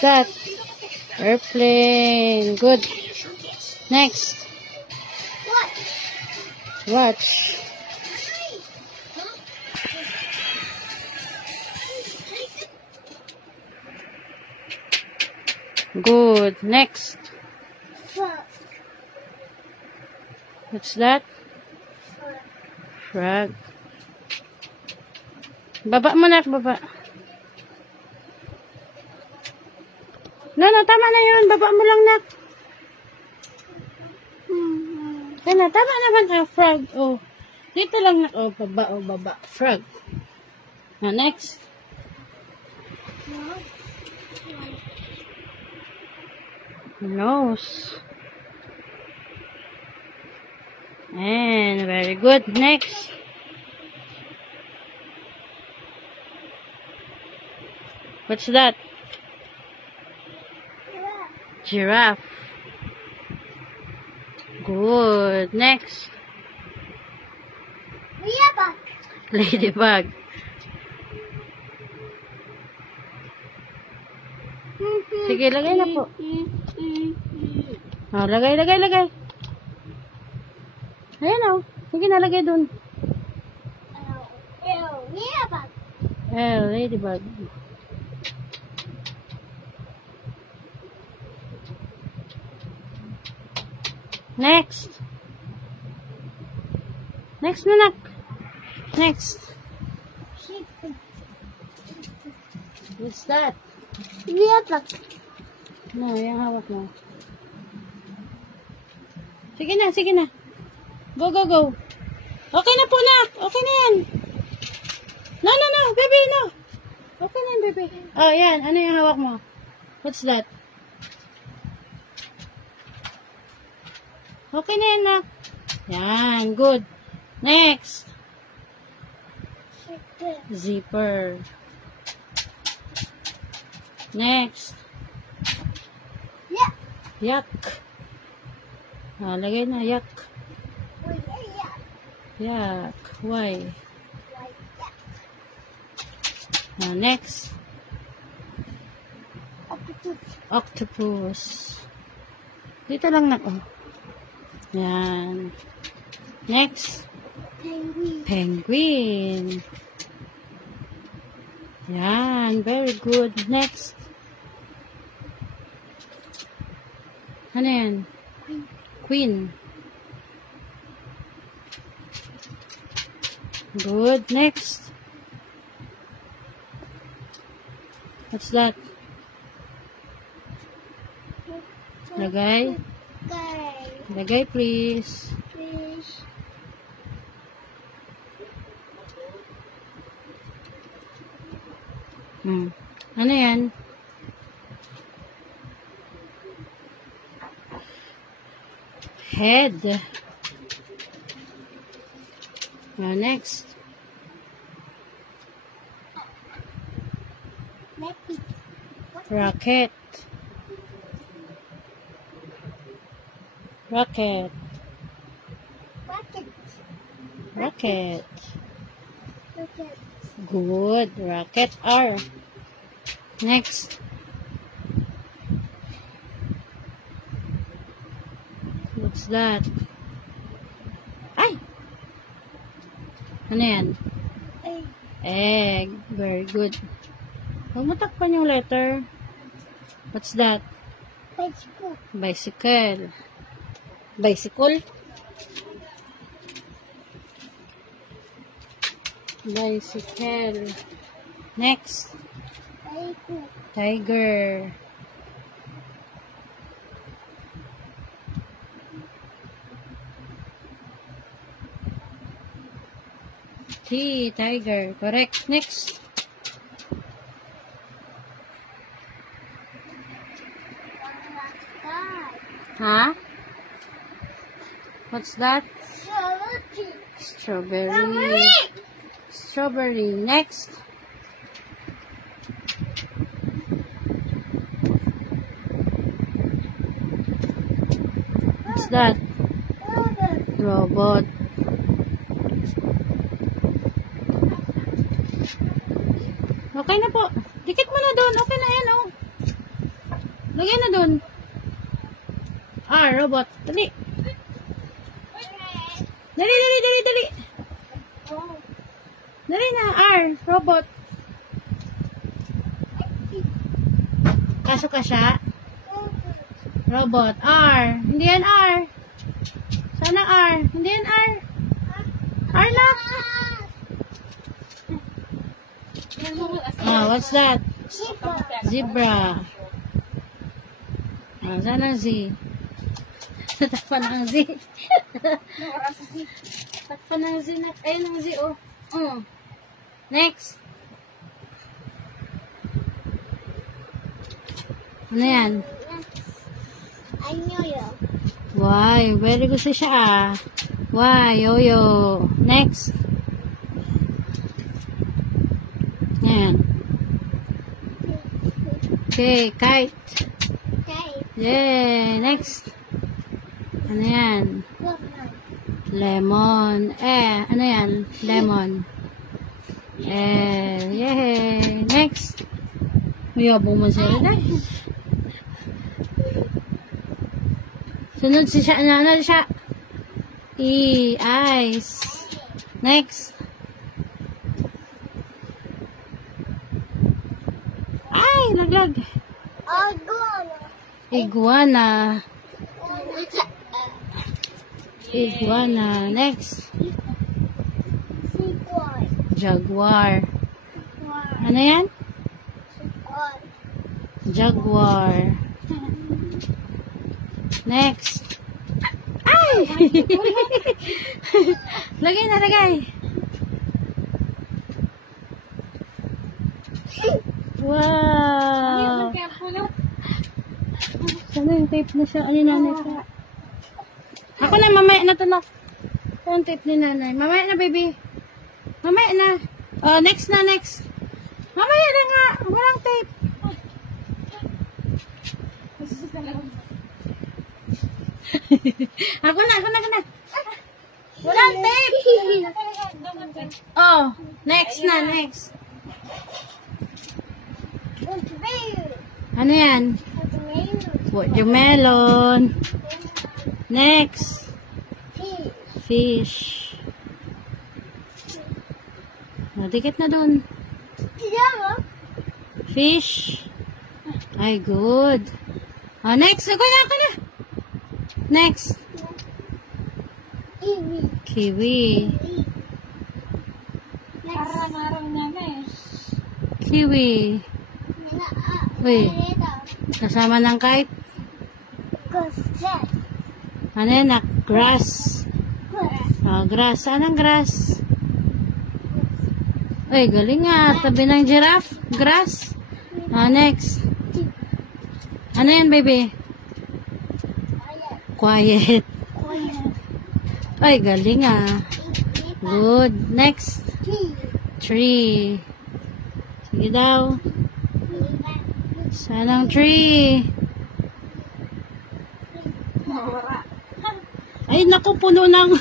that? Airplane. Good. Next. Watch. Good. Next. What's that? Frog. Baba mo na, baba. No, tama na yun. Baba mo lang na. Yan na, tama naman. Frog. Oh. Dito lang na. Oh, baba. Oh, baba. Frog. Now, next. Nose. And very good. Next. What's that? Giraffe. Good. Next. Ladybug. Ladybug. Sige, lagay na po. Oh, lagay. Ayan o. Sige, nalagay dun. Ladybug. Ladybug. Next. Next, nanak. Next. What's that? Ladybug. No, yung hawak mo. Sige na. Go. Okay na po, nak. Okay na yan. No, baby, no. Okay na yan, baby. Oh, yan. Ano yung hawak mo? What's that? Okay na yan, nak. Yan, good. Next. Zipper. Next. Yak. Ah, lagay na, yak. Yak. Why? Ah, next. Octopus. Dito lang na, oh. Yan. Next. Penguin. Yan. Very good. Next. Ano yan? Queen. Good. Next. What's that? Lagay. Lagay, please. Ano yan? Head. Now, next. Rocket. Rocket. Good. Rocket R. Next. What's that? Ay! Ano yan? Egg. Very good. Huwag mo takpan yung letter. What's that? Bicycle. Bicycle? Bicycle. Next. Tiger. Tiger. Correct. Next. Huh? What's that? Strawberry. Strawberry. Next. What's that? Robot. Okay na po. Dikit mo na doon. Okay na yan, oh. Lagay na dun. R, robot. Dali. Dali, dali, dali, dali. Dali na, R, robot. Kaso ka siya? Robot. R. Hindi yan R. Sana R. Hindi yan R. R lock. What's that? Zebra. Sana Z. Takpan ang Z. Takpan ang Z. Ayun ang Z, oh. Next. Ano yan? I know you. Why? Very good siya. Why? Yo-yo. Next. Yan. Okay, kite. Okay. Yay. Next. Ano yan? Lemon. Ano yan? Lemon. Yay. Next. Mayabong mo sa'yo na. Sunod si siya. Ano siya? Ice. Next. Ay, laglag. Iguana. Iguana. Next. Jaguar. Ano yan? Jaguar. Next. Ay! Lagay na, lagay. Wow! Sana yung tape na siya. Ano yung nanay ka? Ako na, mamaya na ito na. Ito yung tape ni nanay. Mamaya na, baby. Mamaya na. Oh, next na, next. Mamaya na nga. Walang tape. Ako na. Walang tape. Oh, next na, next. Ano yan? Watermelon. Next. Fish. Dikit na dun. Fish. Ay, good. Oh, next. Ako na. Next. Kiwi. Kiwi. Uy. Kasama ng kite. Ano yan? Grass. Oh, grass. Saan ang grass? Uy, galing nga. Tabi ng giraffe. Grass. Next. Ano yan, baby? Quiet. Ay, galing ah. Good. Next. Tree. Sige daw. Saan ang tree? Ay, naku, puno ng